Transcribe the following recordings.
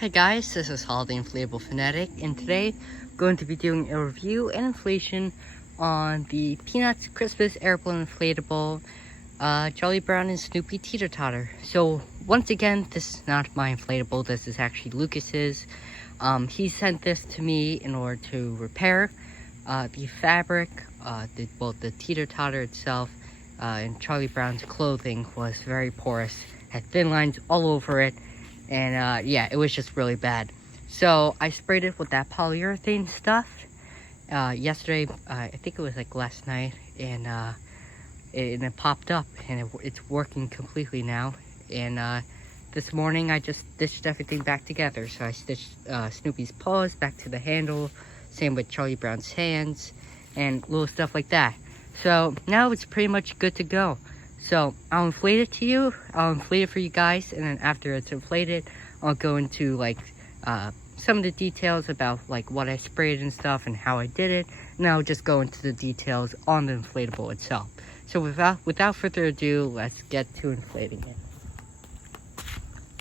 Hi guys, this is Holiday Inflatable Fanatic, and today I'm going to be doing a review and inflation on the Peanuts Christmas Airplane Inflatable Charlie Brown and Snoopy Teeter Totter. So once again, this is not my inflatable, this is actually Lucas's. He sent this to me in order to repair the fabric, both the Teeter Totter itself and Charlie Brown's clothing was very porous, had thin lines all over it. And yeah, it was just really bad. So I sprayed it with that polyurethane stuff yesterday. I think it was like last night, and it popped up, and it's working completely now. And this morning I just stitched everything back together. So I stitched Snoopy's paws back to the handle, same with Charlie Brown's hands, and little stuff like that. So now it's pretty much good to go. So I'll inflate it to you, I'll inflate it for you guys, and then after it's inflated, I'll go into like some of the details about like what I sprayed and stuff and how I did it, and I'll just go into the details on the inflatable itself. So without further ado, let's get to inflating it.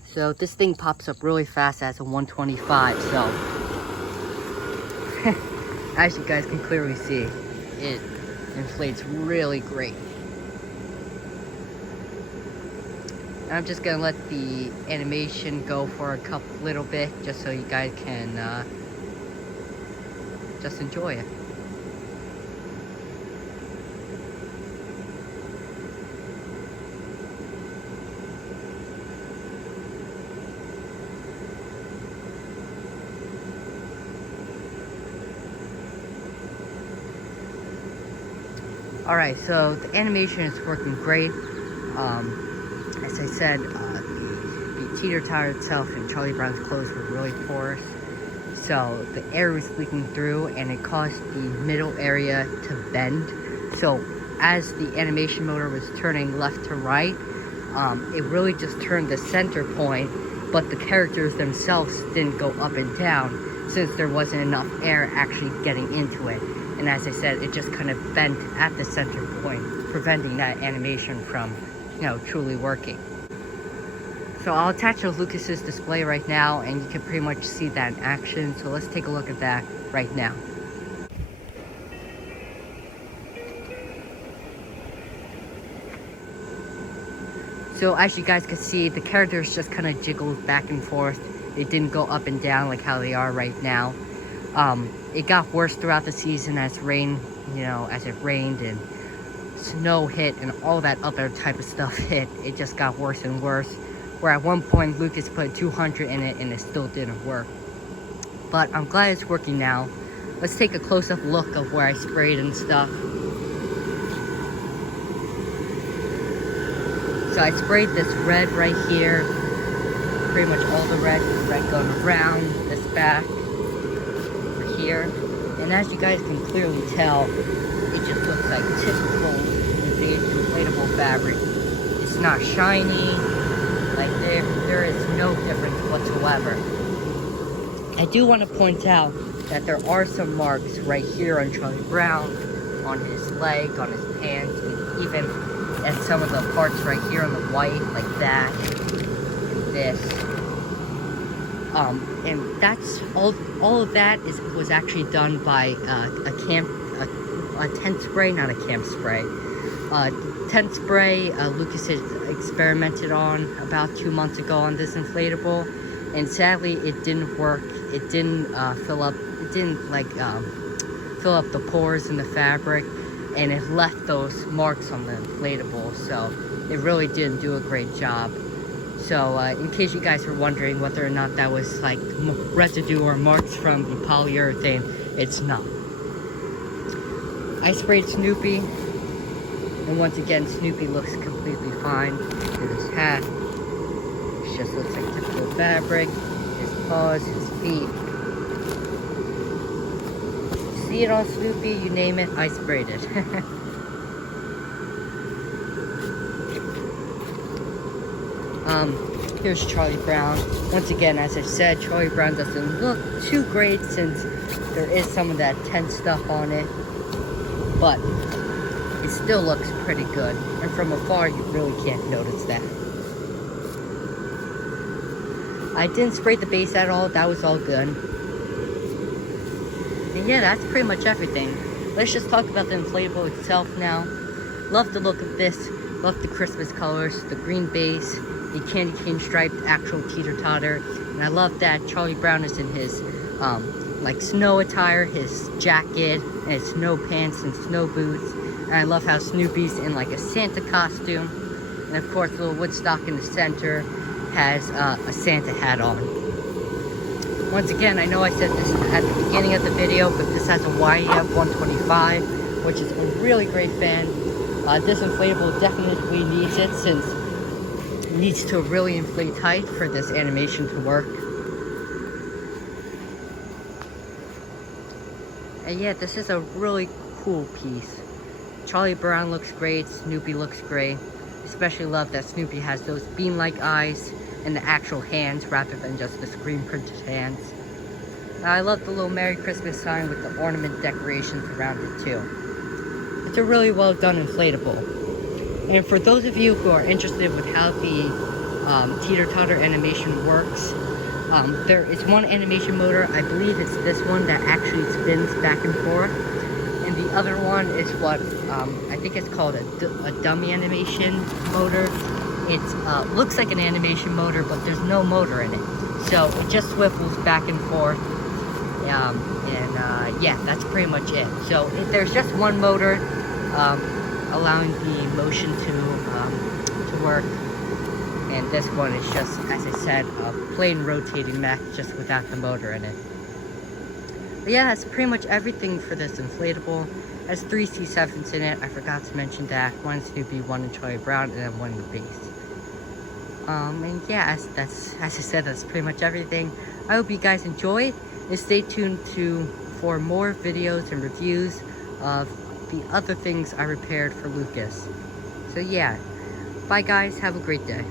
So this thing pops up really fast as a 125, so as you guys can clearly see, it inflates really great. I'm just gonna let the animation go for a little bit, just so you guys can just enjoy it. Alright, so the animation is working great. As I said, the Teeter Totter itself and Charlie Brown's clothes were really porous, so the air was leaking through, and it caused the middle area to bend. So as the animation motor was turning left to right, it really just turned the center point, but the characters themselves didn't go up and down since there wasn't enough air actually getting into it. And as I said, it just kind of bent at the center point, preventing that animation from truly working. So I'll attach a Lucas's display right now, and you can pretty much see that in action. So let's take a look at that right now. So as you guys can see, the characters just kind of jiggled back and forth. It didn't go up and down like how they are right now. It got worse throughout the season as rain, as it rained and snow hit and all that other type of stuff hit. It just got worse and worse, where at one point Lucas put 200 in it and it still didn't work. But I'm glad it's working now. Let's take a close-up look of where I sprayed and stuff. So I sprayed this red right here, pretty much all the red going around this back over here. And as you guys can clearly tell, it just looks like typical inflatable fabric. It's not shiny, like there is no difference whatsoever. I do want to point out that there are some marks right here on Charlie Brown, on his leg, on his pants, and even at some of the parts right here on the white, like that, and this. And that's all of that was actually done by a tent spray, not a camp spray. Tent spray Lucas had experimented on about 2 months ago on this inflatable, and sadly it didn't work. It didn't fill up the pores in the fabric, and it left those marks on the inflatable, so it really didn't do a great job. So in case you guys were wondering whether or not that was like residue or marks from the polyurethane, it's not. I sprayed Snoopy, and once again Snoopy looks completely fine. Look at his hat, it just looks like typical fabric. His paws, his feet. See it on Snoopy, you name it, I sprayed it. Here's Charlie Brown. Once again, as I said, Charlie Brown doesn't look too great since there is some of that tent stuff on it, but it still looks pretty good, and from afar you really can't notice that. I didn't spray the base at all. That was all good. And yeah, that's pretty much everything. Let's just talk about the inflatable itself now. Love the look of this. Love the Christmas colors, the green base, the candy cane striped actual Teeter Totter. And I love that Charlie Brown is in his like snow attire, his jacket, and his snow pants and snow boots. And I love how Snoopy's in like a Santa costume. And of course, little Woodstock in the center has a Santa hat on. Once again, I know I said this at the beginning of the video, but this has a YEF 125, which is a really great fan. This inflatable definitely needs it, since it needs to really inflate tight for this animation to work. And yeah, this is a really cool piece. Charlie Brown looks great, Snoopy looks great. Especially love that Snoopy has those bean-like eyes and the actual hands rather than just the screen printed hands. I love the little Merry Christmas sign with the ornament decorations around it too. It's a really well done inflatable. And for those of you who are interested with how the Teeter Totter animation works, there is one animation motor, I believe it's this one, that actually spins back and forth. And the other one is what I think it's called a dummy animation motor. It looks like an animation motor, but there's no motor in it. So it just swivels back and forth. Yeah, that's pretty much it. So there's just one motor allowing the motion to work. And this one is just, as I said, a plain rotating mech just without the motor in it. But yeah, that's pretty much everything for this inflatable. It has 3 C7s in it. I forgot to mention that. 1 Snoopy, 1 in Charlie Brown, and then 1 in the base. And yeah, as I said, that's pretty much everything. I hope you guys enjoyed, and stay tuned for more videos and reviews of the other things I repaired for Lucas. So yeah, bye guys, have a great day.